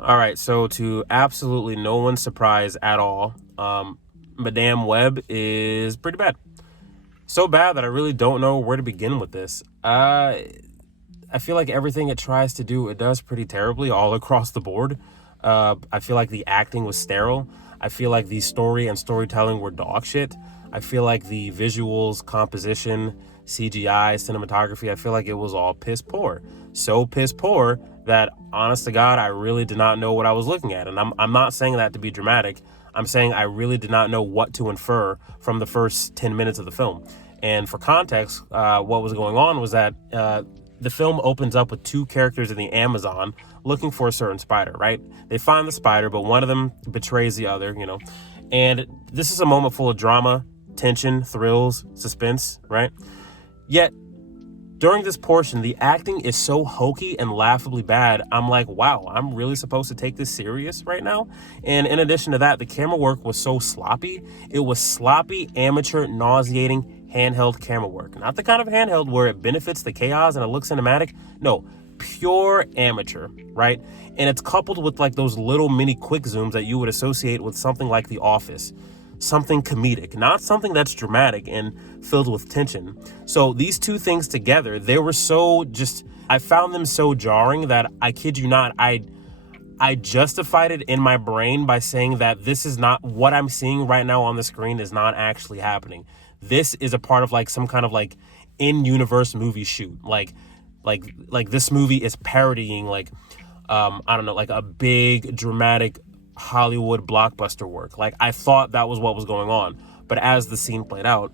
All right, so to absolutely no one's surprise at all, Madame Web is pretty bad. So bad that I really don't know where to begin with this. I feel like everything it tries to do, it does pretty terribly all across the board. I feel like the acting was sterile. I feel like the story and storytelling were dog shit. I feel like the visuals, composition, CGI, cinematography, I feel like it was all piss poor. So piss poor that, honest to God, I really did not know what I was looking at. And I'm not saying that to be dramatic. I'm saying I really did not know what to infer from the first 10 minutes of the film. And for context, what was going on was that the film opens up with two characters in the Amazon looking for a certain spider, right? They find the spider, but one of them betrays the other, you know. And this is a moment full of drama, tension, thrills, suspense, right? Yet, during this portion, the acting is so hokey and laughably bad. I'm like, wow, I'm really supposed to take this serious right now? And in addition to that, the camera work was so sloppy. It was sloppy, amateur, nauseating, handheld camera work. Not the kind of handheld where it benefits the chaos and it looks cinematic. No, pure amateur, right? And it's coupled with like those little mini quick zooms that you would associate with something like The Office. Something comedic, not something that's dramatic and filled with tension. So these two things together, they were so just, I found them so jarring that I kid you not, I justified it in my brain by saying that this is not what I'm seeing right now on the screen is not actually happening. This is a part of like some kind of like in-universe movie shoot. Like this movie is parodying like I don't know, like a big dramatic Hollywood blockbuster work. Like I thought that was what was going on. But as the scene played out,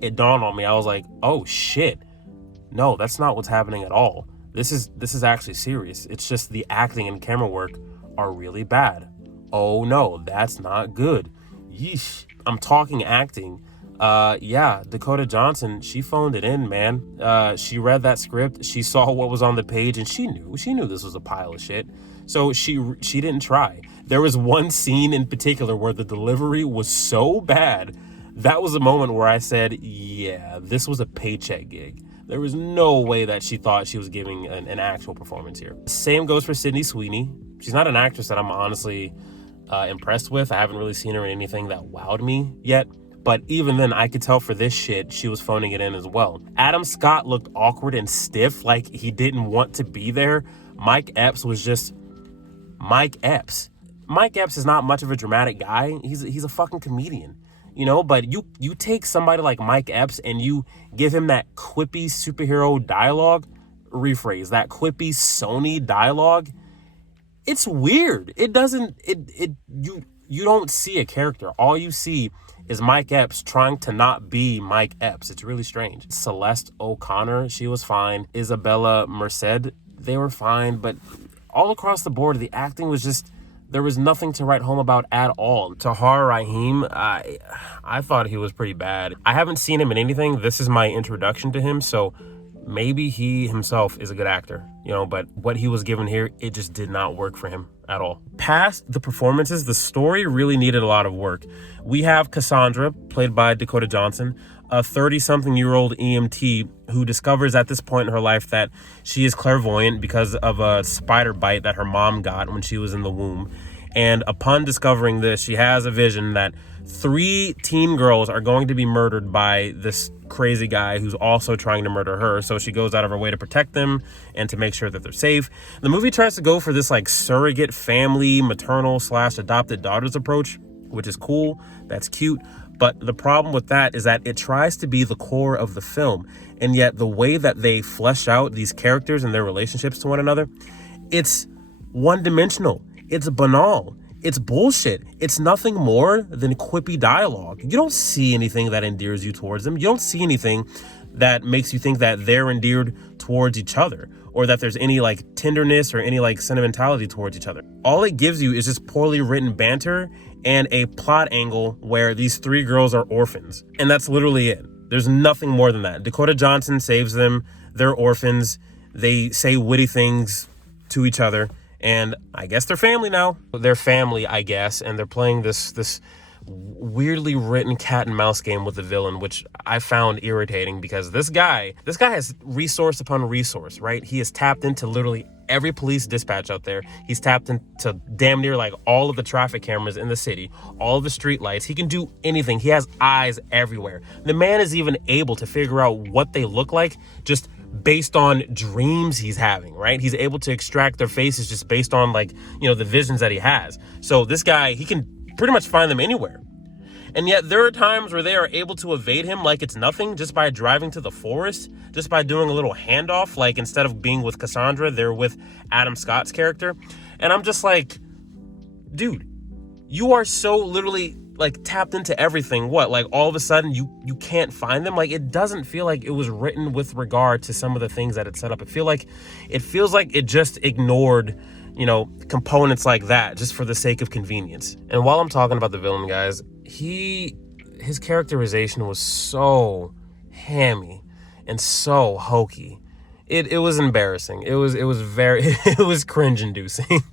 it dawned on me. I was like, oh shit. No, that's not what's happening at all. This is actually serious. It's just the acting and camera work are really bad. Oh no, that's not good. Yeesh. I'm talking acting. Yeah, Dakota Johnson, she phoned it in, man. She read that script, she saw what was on the page, and she knew this was a pile of shit. So she didn't try. There was one scene in particular where the delivery was so bad. That was a moment where I said, yeah, this was a paycheck gig. There was no way that she thought she was giving an actual performance here. Same goes for Sydney Sweeney. She's not an actress that I'm honestly impressed with. I haven't really seen her in anything that wowed me yet. But even then, I could tell for this shit, she was phoning it in as well. Adam Scott looked awkward and stiff, like he didn't want to be there. Mike Epps was just Mike Epps. Mike Epps is not much of a dramatic guy. He's a fucking comedian, you know. But you take somebody like Mike Epps and you give him that quippy superhero dialogue, rephrase that quippy Sony dialogue. It's weird. It doesn't. You don't see a character. All you see is Mike Epps trying to not be Mike Epps. It's really strange. Celeste O'Connor, she was fine. Isabella Merced, they were fine. But all across the board, the acting was just, there was nothing to write home about at all. Tahar Rahim, I thought he was pretty bad. I haven't seen him in anything. This is my introduction to him, so maybe he himself is a good actor, you know, but what he was given here, it just did not work for him at all. Past the performances, the story really needed a lot of work. We have Cassandra, played by Dakota Johnson, a 30-something-year-old EMT who discovers at this point in her life that she is clairvoyant because of a spider bite that her mom got when she was in the womb. And upon discovering this, she has a vision that 3 teen girls are going to be murdered by this crazy guy who's also trying to murder her. So she goes out of her way to protect them and to make sure that they're safe. The movie tries to go for this like surrogate family, maternal / adopted daughters approach, which is cool. That's cute. But the problem with that is that it tries to be the core of the film. And yet the way that they flesh out these characters and their relationships to one another, it's one-dimensional. It's banal. It's bullshit. It's nothing more than quippy dialogue. You don't see anything that endears you towards them. You don't see anything that makes you think that they're endeared towards each other or that there's any like tenderness or any like sentimentality towards each other. All it gives you is just poorly written banter and a plot angle where these 3 girls are orphans. And that's literally it. There's nothing more than that. Dakota Johnson saves them. They're orphans. They say witty things to each other. And I guess they're family now. They're family, I guess. And they're playing this weirdly written cat and mouse game with the villain, which I found irritating because this guy has resource upon resource, right? He has tapped into literally every police dispatch out there. He's tapped into damn near like all of the traffic cameras in the city, all of the street lights. He can do anything. He has eyes everywhere. The man is even able to figure out what they look like just based on dreams he's having, right? He's able to extract their faces just based on like, the visions that he has. So this guy, he can pretty much find them anywhere. And yet there are times where they are able to evade him like it's nothing just by driving to the forest, just by doing a little handoff. Like instead of being with Cassandra, they're with Adam Scott's character. And I'm just like, dude, you are so literally like tapped into everything. What, like all of a sudden you can't find them? Like it doesn't feel like it was written with regard to some of the things that it set up. It feels like it just ignored components like that just for the sake of convenience. And while I'm talking about the villain, guys, his characterization was so hammy and so hokey. It was embarrassing. It was very it was cringe inducing.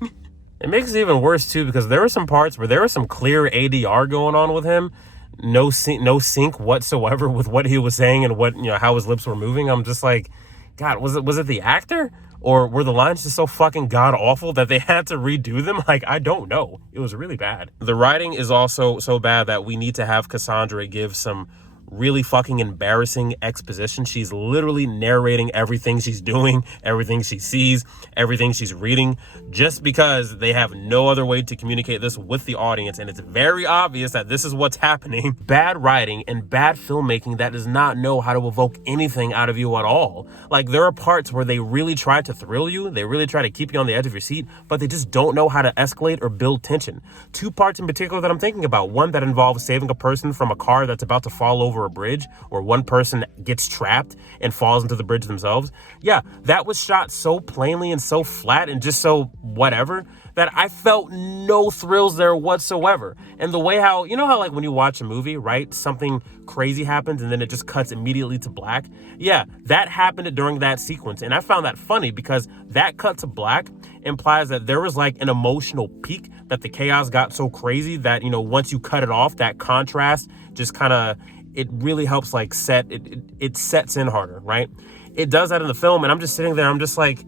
It makes it even worse too because there were some parts where there was some clear ADR going on with him. No sync whatsoever with what he was saying and what how his lips were moving. I'm just like, God, was it the actor? Or were the lines just so fucking god-awful that they had to redo them? Like, I don't know. It was really bad. The writing is also so bad that we need to have Cassandra give some really fucking embarrassing exposition. She's literally narrating everything she's doing, everything she sees, everything she's reading, just because they have no other way to communicate this with the audience. And it's very obvious that this is what's happening. Bad writing and bad filmmaking that does not know how to evoke anything out of you at all. Like, there are parts where they really try to thrill you. They really try to keep you on the edge of your seat, but they just don't know how to escalate or build tension. Two parts in particular that I'm thinking about. One that involves saving a person from a car that's about to fall over a bridge, where one person gets trapped and falls into the bridge themselves. Yeah, that was shot so plainly and so flat and just so whatever that I felt no thrills there whatsoever. And the way how, how like when you watch a movie, right, something crazy happens and then it just cuts immediately to black. Yeah, that happened during that sequence. And I found that funny because that cut to black implies that there was like an emotional peak, that the chaos got so crazy that, once you cut it off, that contrast just kind of, it really helps like it sets in harder, right? It does that in the film, and I'm just sitting there, I'm just like,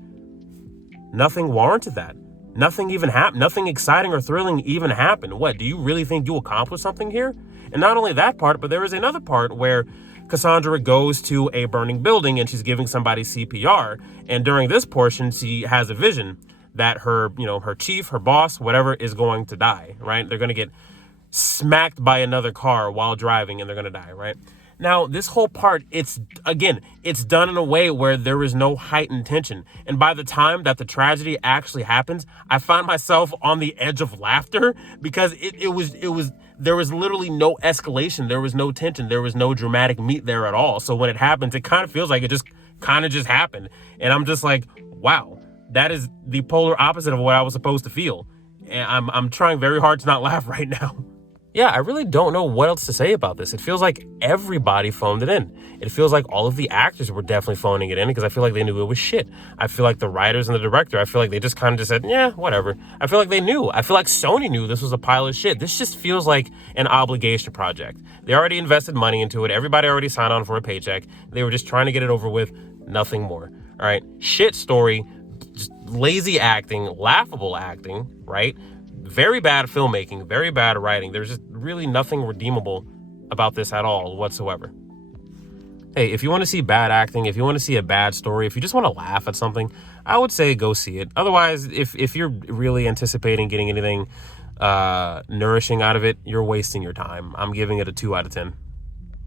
nothing warranted that. Nothing even happened. Nothing exciting or thrilling even happened. What, do you really think you accomplished something here? And not only that part, but there is another part where Cassandra goes to a burning building and she's giving somebody CPR. And during this portion, she has a vision that her chief, her boss, whatever, is going to die, right? They're going to get smacked by another car while driving and they're going to die, right? Now, this whole part, it's done in a way where there is no heightened tension. And by the time that the tragedy actually happens, I find myself on the edge of laughter because there was literally no escalation. There was no tension. There was no dramatic meat there at all. So when it happens, it kind of feels like it just kind of just happened. And I'm just like, wow, that is the polar opposite of what I was supposed to feel. And I'm trying very hard to not laugh right now. Yeah, I really don't know what else to say about this. It feels like everybody phoned it in. It feels like all of the actors were definitely phoning it in because I feel like they knew it was shit. I feel like the writers and the director, I feel like they just kind of just said, yeah, whatever. I feel like they knew. I feel like Sony knew this was a pile of shit. This just feels like an obligation project. They already invested money into it. Everybody already signed on for a paycheck. They were just trying to get it over with. Nothing more. All right. Shit story, just lazy acting, laughable acting, right? Very bad filmmaking, very bad writing. There's just really nothing redeemable about this at all whatsoever. Hey, if you want to see bad acting, if you want to see a bad story, if you just want to laugh at something, I would say go see it. Otherwise, if you're really anticipating getting anything nourishing out of it, you're wasting your time. I'm giving it a 2 out of 10.